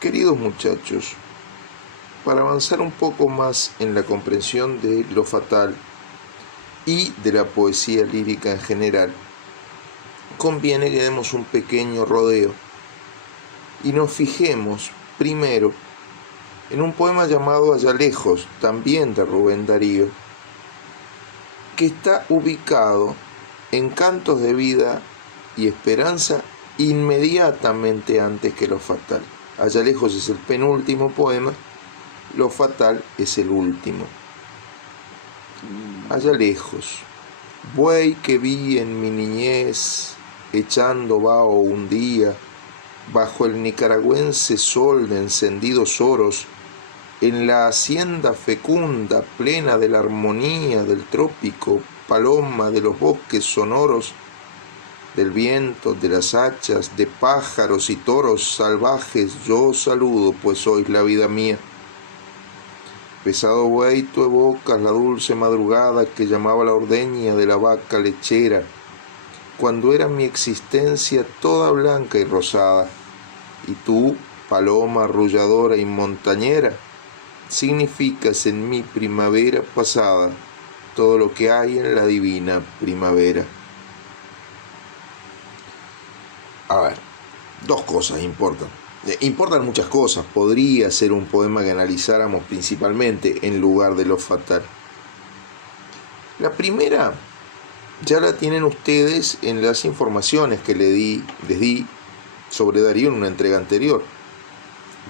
Queridos muchachos, para avanzar un poco más en la comprensión de lo fatal y de la poesía lírica en general, conviene que demos un pequeño rodeo y nos fijemos primero en un poema llamado Allá lejos, también de Rubén Darío, que está ubicado en Cantos de Vida y Esperanza inmediatamente antes que Lo Fatal. Allá lejos es el penúltimo poema, Lo Fatal es el último. Allá lejos, buey que vi en mi niñez, echando vaho un día, bajo el nicaragüense sol de encendidos oros, en la hacienda fecunda, plena de la armonía del trópico, paloma de los bosques sonoros, del viento, de las hachas, de pájaros y toros salvajes, yo saludo, pues sois la vida mía. Pesado buey, tú evocas la dulce madrugada que llamaba la ordeña de la vaca lechera, cuando era mi existencia toda blanca y rosada, y tú, paloma arrulladora y montañera, significas en mi primavera pasada todo lo que hay en la divina primavera. A ver, dos cosas importan. Importan muchas cosas. Podría ser un poema que analizáramos principalmente en lugar de Lo Fatal. La primera ya la tienen ustedes en las informaciones que les di sobre Darío en una entrega anterior.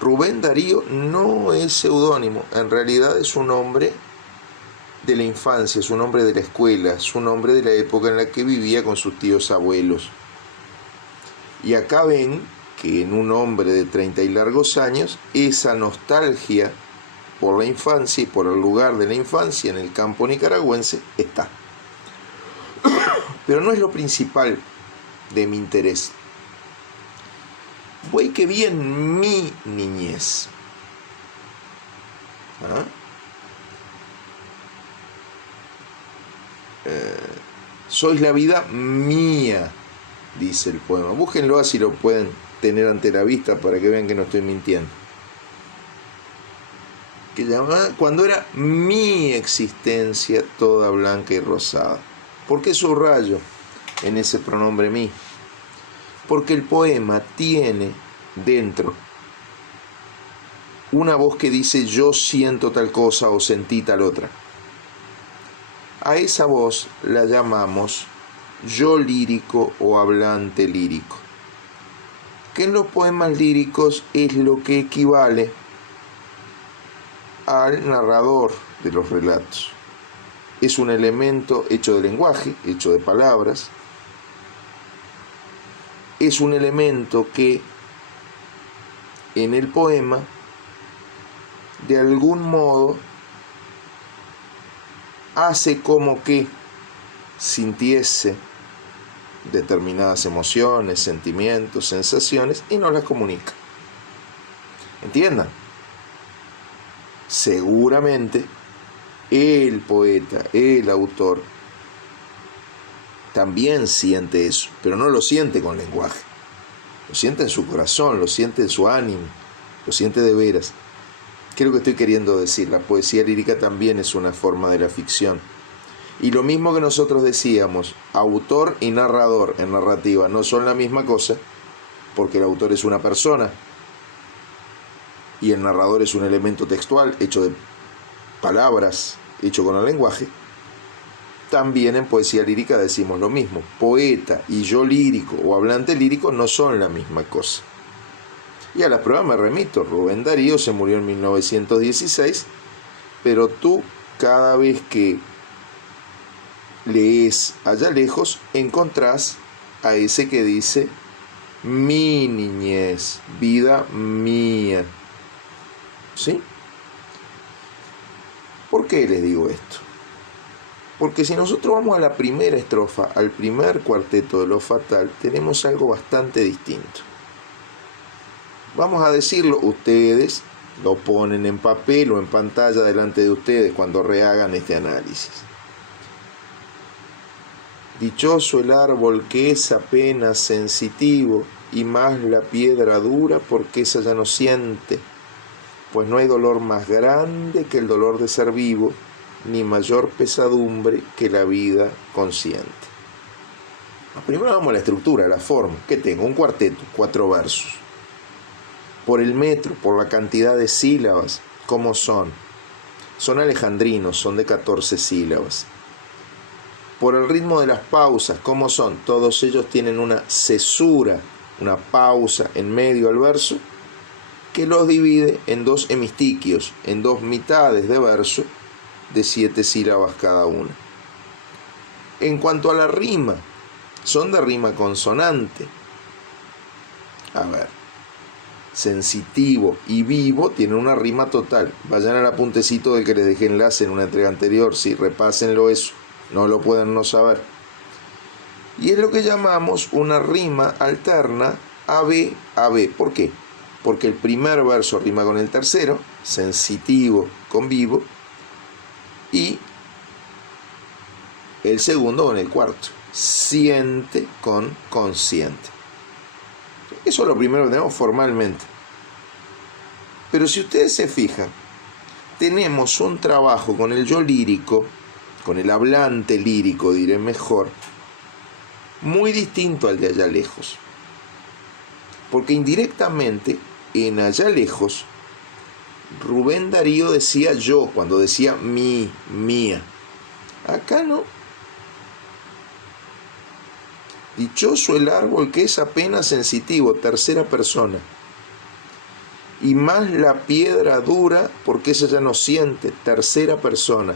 Rubén Darío no es seudónimo, en realidad es un hombre de la infancia, es un hombre de la escuela, es un hombre de la época en la que vivía con sus tíos abuelos. Y acá ven que en un hombre de 30 y largos años, esa nostalgia por la infancia y por el lugar de la infancia en el campo nicaragüense está. Pero no es lo principal de mi interés. Buey que vi en mi niñez. Sois la vida mía, dice el poema. Búsquenlo así lo pueden tener ante la vista para que vean que no estoy mintiendo. Que llamaba cuando era mi existencia toda blanca y rosada. ¿Por qué subrayo en ese pronombre mí? Porque el poema tiene dentro una voz que dice yo siento tal cosa o sentí tal otra. A esa voz la llamamos yo lírico o hablante lírico, que en los poemas líricos es lo que equivale al narrador de los relatos. Es un elemento hecho de lenguaje, hecho de palabras. Es un elemento que en el poema de algún modo hace como que sintiese determinadas emociones, sentimientos, sensaciones y nos las comunica. ¿Entiendan? Seguramente el poeta, el autor, también siente eso, pero no lo siente con lenguaje. Lo siente en su corazón, lo siente en su ánimo, lo siente de veras. ¿Qué es lo que estoy queriendo decir? La poesía lírica también es una forma de la ficción. Y lo mismo que nosotros decíamos, autor y narrador en narrativa no son la misma cosa, porque el autor es una persona y el narrador es un elemento textual hecho de palabras, hecho con el lenguaje. También en poesía lírica decimos lo mismo. Poeta y yo lírico o hablante lírico no son la misma cosa. Y a las pruebas me remito. Rubén Darío se murió en 1916, pero tú cada vez que lees Allá lejos encontrás a ese que dice mi niñez, vida mía. ¿Sí? ¿Por qué les digo esto? Porque si nosotros vamos a la primera estrofa, al primer cuarteto de Lo Fatal, tenemos algo bastante distinto. Vamos a decirlo, ustedes lo ponen en papel o en pantalla delante de ustedes cuando rehagan este análisis. Dichoso el árbol que es apenas sensitivo y más la piedra dura, porque esa ya no siente. Pues no hay dolor más grande que el dolor de ser vivo, ni mayor pesadumbre que la vida consciente. Primero vamos a la estructura, la forma. ¿Qué tengo? Un cuarteto, 4 versos. Por el metro, por la cantidad de sílabas, ¿cómo son? Son alejandrinos, son de 14 sílabas. Por el ritmo de las pausas, ¿cómo son? Todos ellos tienen una cesura, una pausa en medio al verso, que los divide en 2 hemistiquios, en 2 mitades de verso, de 7 sílabas cada una. En cuanto a la rima, son de rima consonante. A ver, sensitivo y vivo tienen una rima total. Vayan al apuntecito del que les dejé enlace en una entrega anterior, sí, repásenlo eso, no lo pueden no saber. Y es lo que llamamos una rima alterna AB. ¿Por qué? Porque el primer verso rima con el tercero, sensitivo con vivo, y el segundo con el cuarto, siente con consciente. Eso es lo primero que tenemos formalmente. Pero si ustedes se fijan, tenemos un trabajo con el yo lírico, con el hablante lírico, diré mejor, muy distinto al de allá lejos. Porque indirectamente, en allá lejos, Rubén Darío decía yo, cuando decía mi, mía. Acá no. Dichoso el árbol que es apenas sensitivo, tercera persona. Y más la piedra dura, porque esa ya no siente, tercera persona.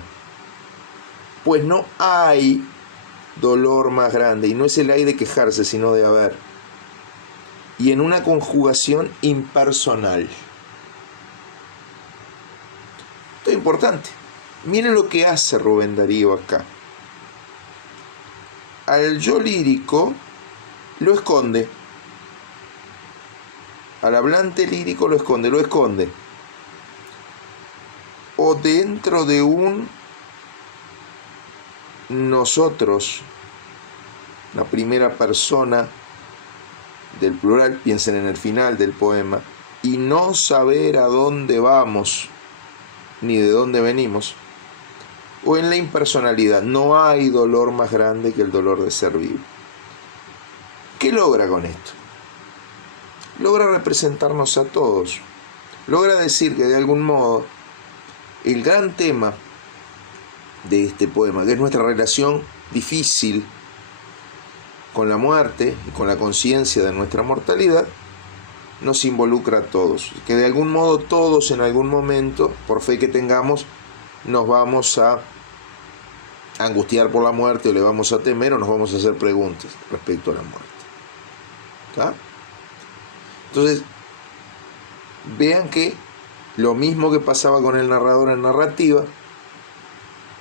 Pues no hay dolor más grande, y no es el hay de quejarse, sino de haber. Y en una conjugación impersonal. Esto es importante. Miren lo que hace Rubén Darío acá. Al yo lírico lo esconde. Al hablante lírico lo esconde. O dentro de un nosotros, la primera persona del plural, piensen en el final del poema, y no saber a dónde vamos ni de dónde venimos, o en la impersonalidad. No hay dolor más grande que el dolor de ser vivo. ¿Qué logra con esto? Logra representarnos a todos. Logra decir que de algún modo el gran tema de este poema, que es nuestra relación difícil con la muerte y con la conciencia de nuestra mortalidad, nos involucra a todos. Que de algún modo todos en algún momento, por fe que tengamos, nos vamos a angustiar por la muerte, o le vamos a temer, o nos vamos a hacer preguntas respecto a la muerte. ¿Está? Entonces, vean que lo mismo que pasaba con el narrador en narrativa,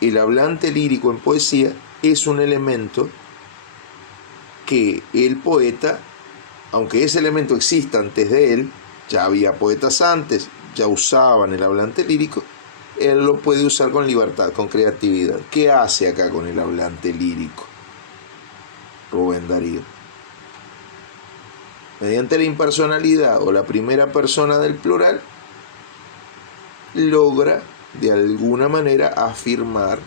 el hablante lírico en poesía es un elemento que el poeta, aunque ese elemento exista antes de él, ya había poetas antes, ya usaban el hablante lírico, él lo puede usar con libertad, con creatividad. ¿Qué hace acá con el hablante lírico Rubén Darío? Mediante la impersonalidad o la primera persona del plural, logra de alguna manera afirmar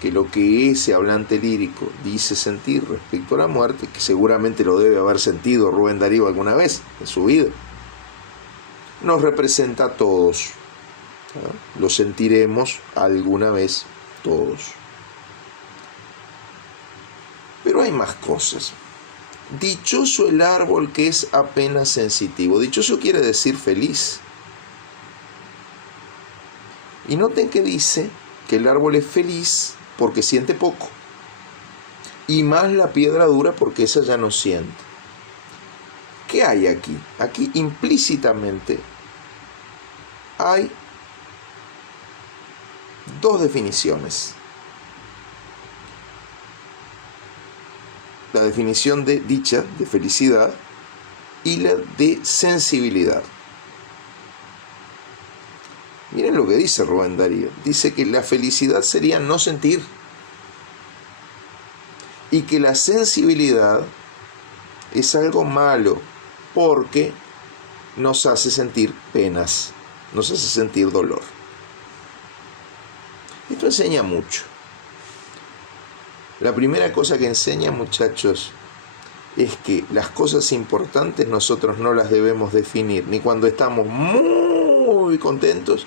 que lo que ese hablante lírico dice sentir respecto a la muerte, que seguramente lo debe haber sentido Rubén Darío alguna vez en su vida, nos representa a todos. Lo sentiremos alguna vez todos. Pero hay más cosas. Dichoso el árbol que es apenas sensitivo. Dichoso quiere decir feliz. Y noten que dice que el árbol es feliz porque siente poco. Y más la piedra dura porque esa ya no siente. ¿Qué hay aquí? Aquí implícitamente hay 2 definiciones. La definición de dicha, de felicidad, y la de sensibilidad. Miren lo que dice Rubén Darío. Dice que la felicidad sería no sentir, y que la sensibilidad es algo malo, porque nos hace sentir penas, nos hace sentir dolor. Esto enseña mucho. La primera cosa que enseña, muchachos, es que las cosas importantes nosotros no las debemos definir, ni cuando estamos muy contentos,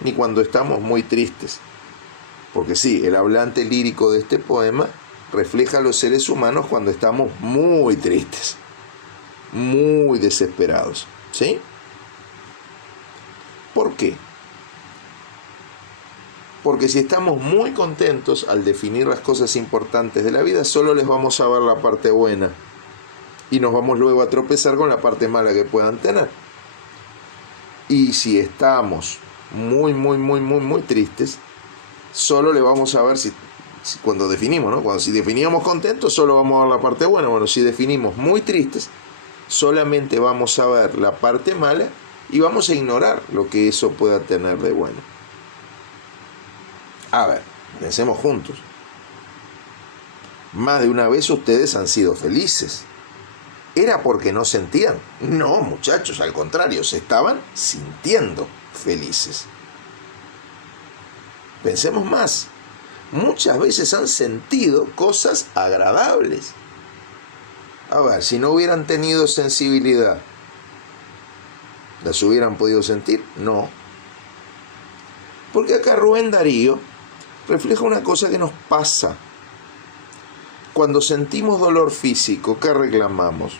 ni cuando estamos muy tristes. Porque sí, el hablante lírico de este poema refleja a los seres humanos cuando estamos muy tristes, muy desesperados, ¿sí? ¿Por qué? Porque si estamos muy contentos, al definir las cosas importantes de la vida, solo les vamos a ver la parte buena y nos vamos luego a tropezar con la parte mala que puedan tener. Y si estamos muy tristes, solo le vamos a ver si cuando definimos, ¿no? Si definíamos contentos, solo vamos a ver la parte buena. Bueno, si definimos muy tristes, solamente vamos a ver la parte mala y vamos a ignorar lo que eso pueda tener de bueno. A ver, pensemos juntos. Más de una vez ustedes han sido felices. ¿Era porque no sentían? No, muchachos, al contrario, se estaban sintiendo felices. Pensemos más. Muchas veces han sentido cosas agradables. A ver, si no hubieran tenido sensibilidad, ¿las hubieran podido sentir? No. Porque acá Rubén Darío refleja una cosa que nos pasa. Cuando sentimos dolor físico, ¿qué reclamamos?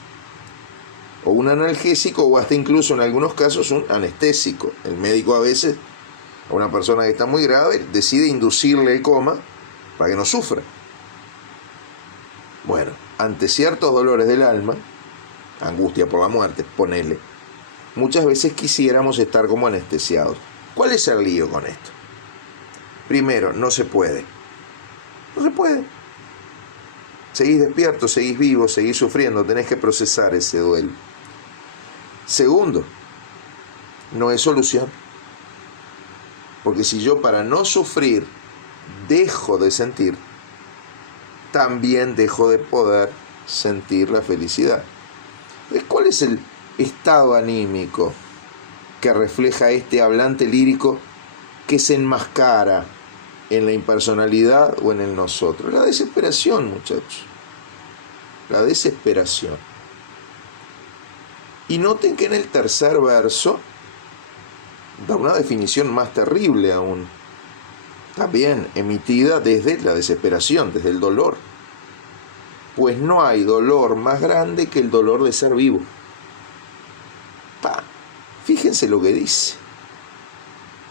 O un analgésico, o hasta incluso en algunos casos un anestésico. El médico a veces, a una persona que está muy grave, decide inducirle el coma para que no sufra. Bueno, ante ciertos dolores del alma, angustia por la muerte, ponele, muchas veces quisiéramos estar como anestesiados. ¿Cuál es el lío con esto? Primero, no se puede. No se puede. Seguís despiertos, seguís vivos, seguís sufriendo, tenés que procesar ese duelo. Segundo, no es solución. Porque si yo para no sufrir dejo de sentir, también dejo de poder sentir la felicidad. ¿Cuál es el estado anímico que refleja este hablante lírico que se enmascara en la impersonalidad o en el nosotros? La desesperación, muchachos. La desesperación. Y noten que en el tercer verso da una definición más terrible aún. También emitida desde la desesperación, desde el dolor. Pues no hay dolor más grande que el dolor de ser vivo. Fíjense lo que dice.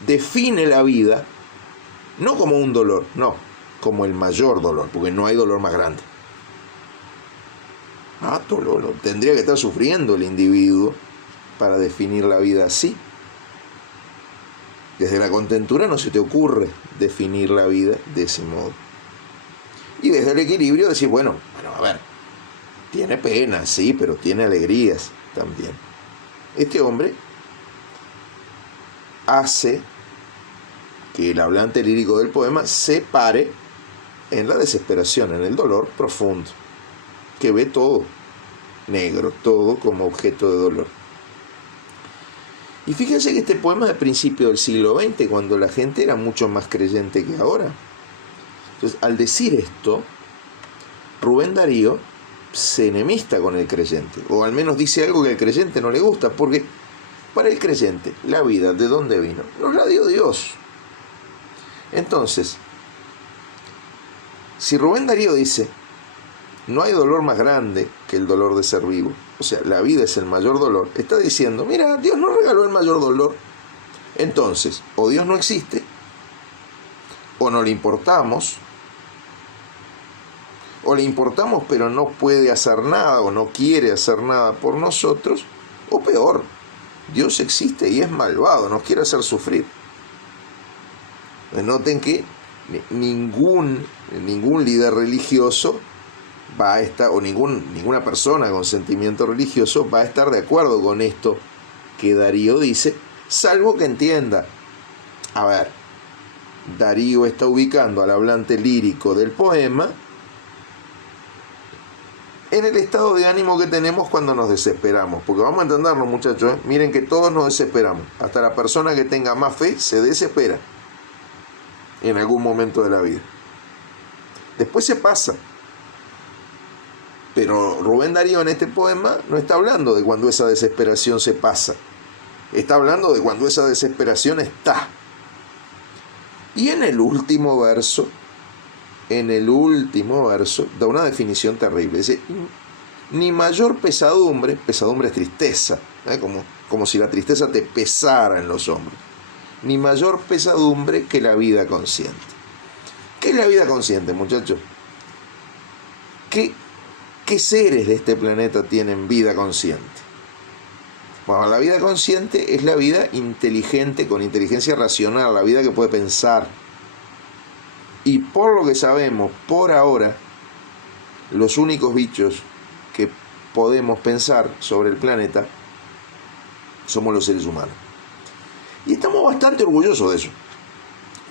Define la vida no como un dolor, no, como el mayor dolor, porque no hay dolor más grande. Dolor, tendría que estar sufriendo el individuo para definir la vida así. Desde la contentura no se te ocurre definir la vida de ese modo. Y desde el equilibrio decir, bueno, a ver, tiene penas, sí, pero tiene alegrías también. Este hombre hace que el hablante lírico del poema se pare en la desesperación, en el dolor profundo, que ve todo negro, todo como objeto de dolor. Y fíjense que este poema es de principio del siglo XX, cuando la gente era mucho más creyente que ahora. Entonces, al decir esto, Rubén Darío se enemista con el creyente, o al menos dice algo que al creyente no le gusta, porque para el creyente, la vida, ¿de dónde vino? Nos la dio Dios. Entonces, si Rubén Darío dice, no hay dolor más grande que el dolor de ser vivo, o sea, la vida es el mayor dolor, está diciendo, mira, Dios nos regaló el mayor dolor. Entonces, o Dios no existe, o no le importamos, o le importamos pero no puede hacer nada o no quiere hacer nada por nosotros, o peor, Dios existe y es malvado, nos quiere hacer sufrir. Noten que ningún líder religioso va a estar, o ninguna persona con sentimiento religioso va a estar de acuerdo con esto que Darío dice, salvo que entienda. A ver, Darío está ubicando al hablante lírico del poema en el estado de ánimo que tenemos cuando nos desesperamos. Porque vamos a entendernos, muchachos, miren que todos nos desesperamos. Hasta la persona que tenga más fe se desespera en algún momento de la vida. Después se pasa. Pero Rubén Darío en este poema no está hablando de cuando esa desesperación se pasa. Está hablando de cuando esa desesperación está. Y en el último verso, da una definición terrible. Dice, ni mayor pesadumbre, pesadumbre es tristeza, como si la tristeza te pesara en los hombros, ni mayor pesadumbre que la vida consciente. ¿Qué es la vida consciente, muchachos? ¿Qué seres de este planeta tienen vida consciente? Bueno, la vida consciente es la vida inteligente, con inteligencia racional, la vida que puede pensar. Y por lo que sabemos, por ahora, los únicos bichos que podemos pensar sobre el planeta somos los seres humanos. Y estamos bastante orgullosos de eso.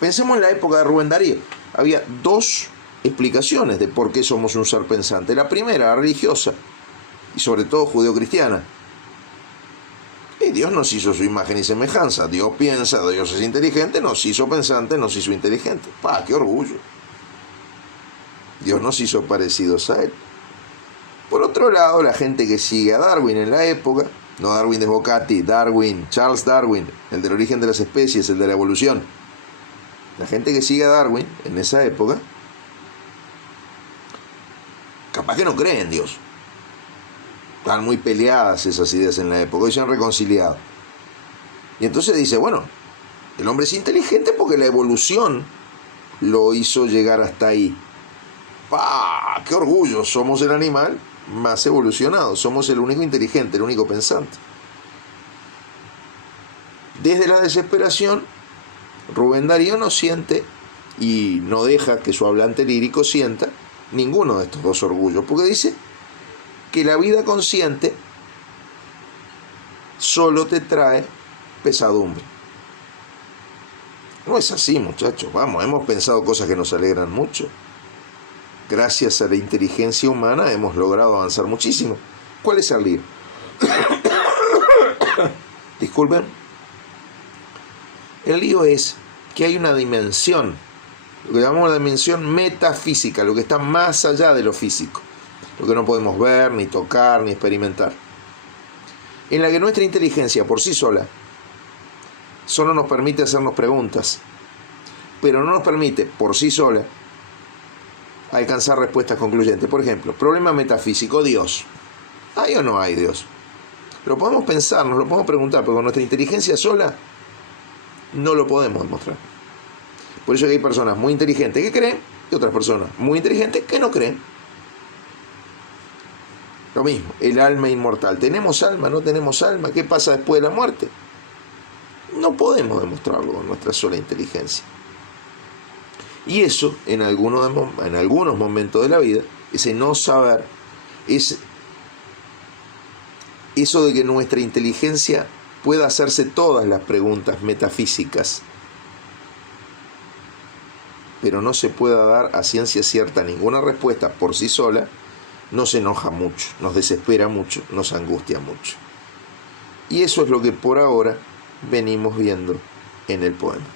Pensemos en la época de Rubén Darío. Había dos explicaciones de por qué somos un ser pensante. La primera, la religiosa, y sobre todo judeocristiana. Dios nos hizo su imagen y semejanza. Dios piensa, Dios es inteligente, nos hizo pensantes, nos hizo inteligentes. ¡Qué orgullo! Dios nos hizo parecidos a Él. Por otro lado, la gente que sigue a Darwin en la época, no Darwin de Bocati, Darwin, Charles Darwin, el del origen de las especies, el de la evolución. La gente que sigue a Darwin en esa época, capaz que no cree en Dios. Estaban muy peleadas esas ideas en la época, hoy se han reconciliado. Y entonces dice, bueno, el hombre es inteligente porque la evolución lo hizo llegar hasta ahí. ¡Qué orgullo! Somos el animal más evolucionado, somos el único inteligente, el único pensante. Desde la desesperación, Rubén Darío no siente y no deja que su hablante lírico sienta ninguno de estos dos orgullos, porque dice que la vida consciente solo te trae pesadumbre. No es así, muchachos. Vamos, hemos pensado cosas que nos alegran mucho. Gracias a la inteligencia humana hemos logrado avanzar muchísimo. ¿Cuál es el lío? Disculpen. El lío es que hay una dimensión, lo que llamamos la dimensión metafísica, lo que está más allá de lo físico, lo que no podemos ver, ni tocar, ni experimentar, en la que nuestra inteligencia por sí sola solo nos permite hacernos preguntas, pero no nos permite por sí sola alcanzar respuestas concluyentes. Por ejemplo, problema metafísico, Dios. ¿Hay o no hay Dios? Lo podemos pensar, nos lo podemos preguntar, pero con nuestra inteligencia sola no lo podemos demostrar. Por eso hay personas muy inteligentes que creen y otras personas muy inteligentes que no creen. Lo mismo, el alma inmortal. ¿Tenemos alma? ¿No tenemos alma? ¿Qué pasa después de la muerte? No podemos demostrarlo con nuestra sola inteligencia. Y eso, en algunos momentos de la vida, ese no saber, eso de que nuestra inteligencia pueda hacerse todas las preguntas metafísicas, pero no se pueda dar a ciencia cierta ninguna respuesta por sí sola, nos enoja mucho, nos desespera mucho, nos angustia mucho. Y eso es lo que por ahora venimos viendo en el poema.